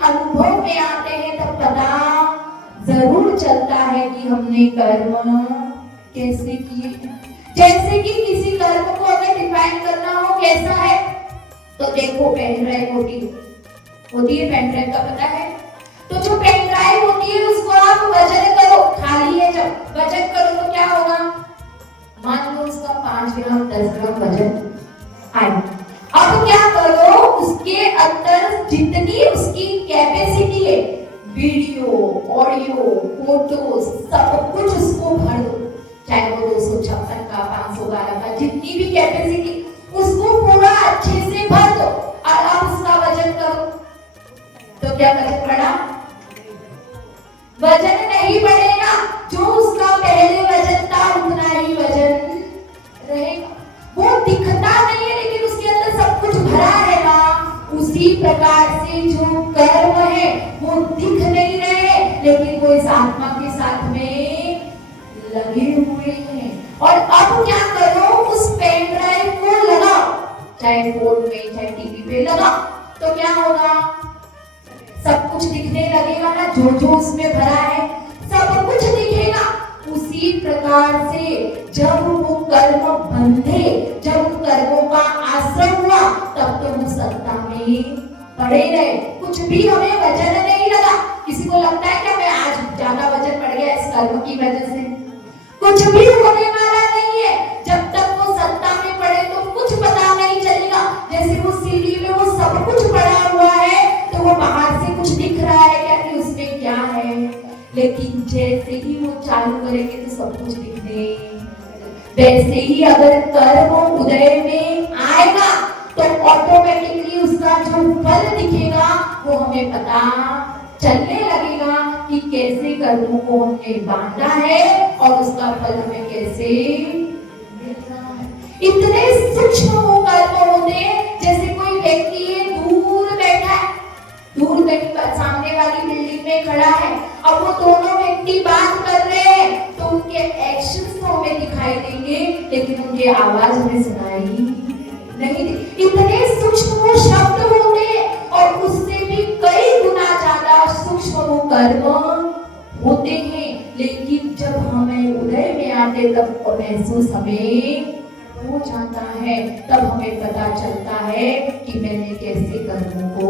अनुभव में आते हैं तब पता जरूर चलता है कि हमने कर्म कैसे किए। जैसे कि किसी कर्म को अगर डिफाइन करना हो कैसा है, तो देखो पेन ड्राइव होती है पेन ड्राइव का पता है। तो जो पेन ड्राइव होती है उसको आप वजन करो, खाली है जब वजन करो तो क्या होगा, मान लो उसका 5 ग्राम 10 ग्राम वजन आए। अब क्या करो, उसके अंदर जितनी उसकी कैपेसिटी है, वीडियो ऑडियो फोटोज सब कुछ उसको भर दो, चाहे वो 256 का 512 का जितनी भी कैपेसिटी उसको पूरा अच्छे से भर दो और अब उसका वजन करो। तो क्या वजन बढ़ा? वजन नहीं बढ़ेगा, जो उसका पहले वजन था उतना ही वजन रहेगा। वो दिखता नहीं है लेकिन उसके अंदर सब कुछ भरा है ना। उसी प्रकार से जो कर्म है वो दिख नहीं रहे लेकिन वो इस आत्मा के साथ में लगे हुए हैं। और अब क्या करो, उस पेन ड्राइव को लगाओ, चाहे फोन में चाहे टीवी पे लगाओ, तो क्या होगा, सब कुछ दिखने लगेगा ना, जो जो उसमें भरा है सब कुछ दिखेगा। उसी प्रकार से जब वो कर्म बंधे, जब उन कर्मों का आश्रय हुआ, तब तो वो सत्ता में पड़े रहे, कुछ भी हमें वजन नहीं लगा। किसी को लगता है क्या मैं आज ज्यादा वजन बढ़ गया इस कर्म की वजह से? कुछ भी होने वाला नहीं है। जब तक वो सत्ता में पड़े तो कुछ पता नहीं चलेगा। जैसे वो सीढ़ी में वो सब कुछ पड़ा हुआ है तो वो बाहर से कुछ दिख रहा है क्या कि उसमें क्या है, लेकिन जैसे ही वो चालू करेंगे तो सब कुछ दिखने। वैसे ही अगर कर्म उदय में आएगा तो ऑटोमेटिकली उसका जो फल दिखेगा वो हमें पता चलने लगेगा कि कैसे कर्मों को हमने बांधा है और उसका फल हमें कैसे मिल रहा है। इतने सूक्ष्म वो कर्म होते हैं, जैसे कोई व्यक्ति दूर बैठा है, दूर कहीं सामने वाली बिल्डिंग में खड़ा है, अब वो दोनों व्यक्ति बात कर रहे हैं तो उनके एक्शंस तो हमें दिखाई देंगे लेकिन उनकी आवाज हमें सुनाई नहीं देगी। इतने सूक्ष्म वो शब्द होते हैं और उससे भी कई गुना ज्यादा सूक्ष्म वो कर्म होते हैं। लेकिन जब हमें उदय में आते तब महसूस हमें हो जाता है, तब हमें पता चलता है कि मैंने कैसे कर्मों को